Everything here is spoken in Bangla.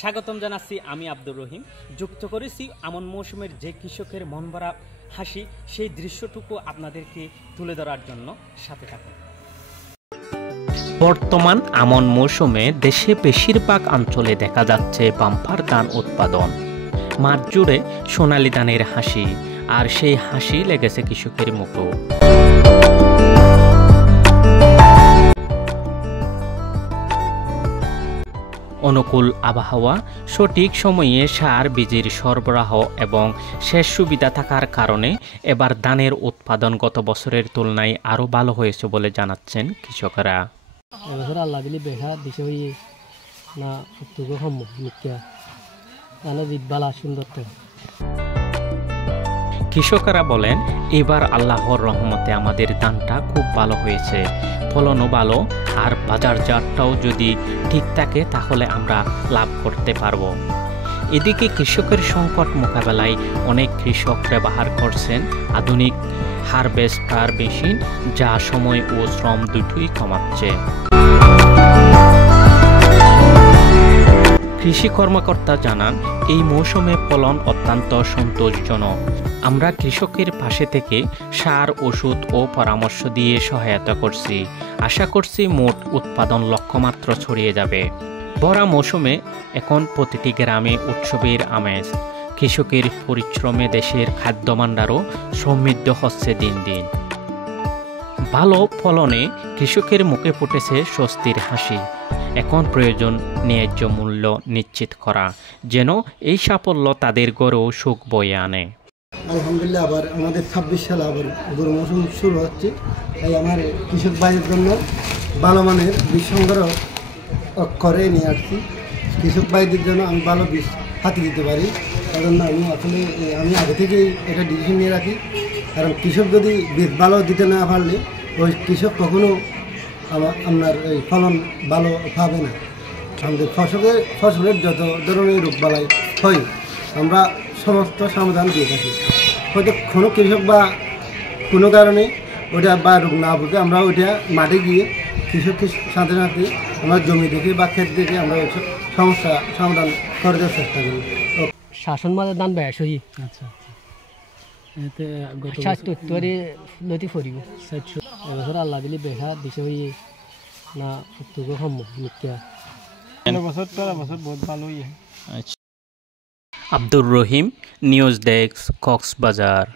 স্বাগতম জানাচ্ছি আমি আব্দুর রহিম। যুক্ত করেছি আমন মৌসুমের যে কৃষকের মন ভরা হাসি, সেই দৃশ্যটুকু আপনাদেরকে তুলে ধরার জন্য সাথে থাকুন। বর্তমান আমন মৌসুমে দেশে বেশিরভাগ অঞ্চলে দেখা যাচ্ছে বাম্পার ধান উৎপাদন। মাঠ জুড়ে সোনালী ধানের হাসি, আর সেই হাসি লেগেছে কৃষকের মুখেও। অনুকূল আবহাওয়া, সঠিক সময়ে সার বীজের সরবরাহ এবং সেচ সুবিধা থাকার কারণে এবার ধানের উৎপাদন গত বছরের তুলনায় আরও ভালো হয়েছে বলে জানাচ্ছেন কৃষকরা। এবছর আল্লাহ দিলি বেহা দিছে হয়ে না সত্যকে সম্মুখীন বালা সুন্দর। কৃষকরা বলেন, এবার আল্লাহর রহমতে আমাদের ধানটা খুব ভালো হয়েছে, ফলনও ভালো, আর বাজারজাতটাও যদি ঠিক থাকে তাহলে আমরা লাভ করতে পারবো। এদিকে কৃষকের সংকট মোকাবেলায় অনেক কৃষক ব্যবহার করছেন আধুনিক হারভেস্টার মেশিন, যা সময় ও শ্রম দুটোই কমাচ্ছে। কৃষি কর্মকর্তা জানান, এই মৌসুমে ফলন অত্যন্ত সন্তোষজনক। আমরা কৃষকের পাশে থেকে সার, ওষুধ ও পরামর্শ দিয়ে সহায়তা করছি। আশা করছি মোট উৎপাদন লক্ষ্যমাত্র ছড়িয়ে যাবে। ভরা মৌসুমে এখন প্রতিটি গ্রামে উৎসবের আমেজ। কৃষকের পরিশ্রমে দেশের খাদ্য ভাণ্ডারও সমৃদ্ধ হচ্ছে দিন দিন। ভালো ফলনে কৃষকের মুখে ফুটেছে স্বস্তির হাসি। এখন প্রয়োজন ন্যায্য মূল্য নিশ্চিত করা, যেন এই সাফল্য তাদের গড়েও সুখ বয়ে আনে। আলহামদুলিল্লাহ, আবার আমাদের 26 সালে আবার গরু মৌসুম শুরু হচ্ছে। তাই আমার কৃষক ভাইয়ের জন্য ভালো মানের বীজ সংগ্রহ করে নিয়ে আসছি। কৃষক ভাইদের জন্য আমি ভালো বীজ হাতে দিতে পারি, তার জন্য আমি আগে থেকেই এটা ডিসিশন নিয়ে রাখি। কারণ কৃষক যদি বীজ ভালো দিতে না পারলে ওই কৃষক কখনো আপনার এই ফলন ভালো পাবে না। আমাদের ফসলের যত ধরনের রোগবালাই হয় আমরা সমস্ত সমাধান দিয়ে থাকি। হয়তো কোনো কৃষক বা কোনো কারণে ওটা বা রোগ না বুঝে আমরা ওইটা মাঠে গিয়ে কৃষকের সাথে সাথে আমরা জমি দেখে বা ক্ষেত দেখে আমরা ওইসব সমস্যা সমাধান করে দেওয়ার চেষ্টা করি। শাসন মাঝে দান বেশ হই। আচ্ছা, এবছর আল্লাহ দিলি বেহা দিছে হয়ে না সত্যকে সম্মুখীন। বছর বহুত ভালো হয়ে। Abdur Rahim, news desk, Cox's Bazar.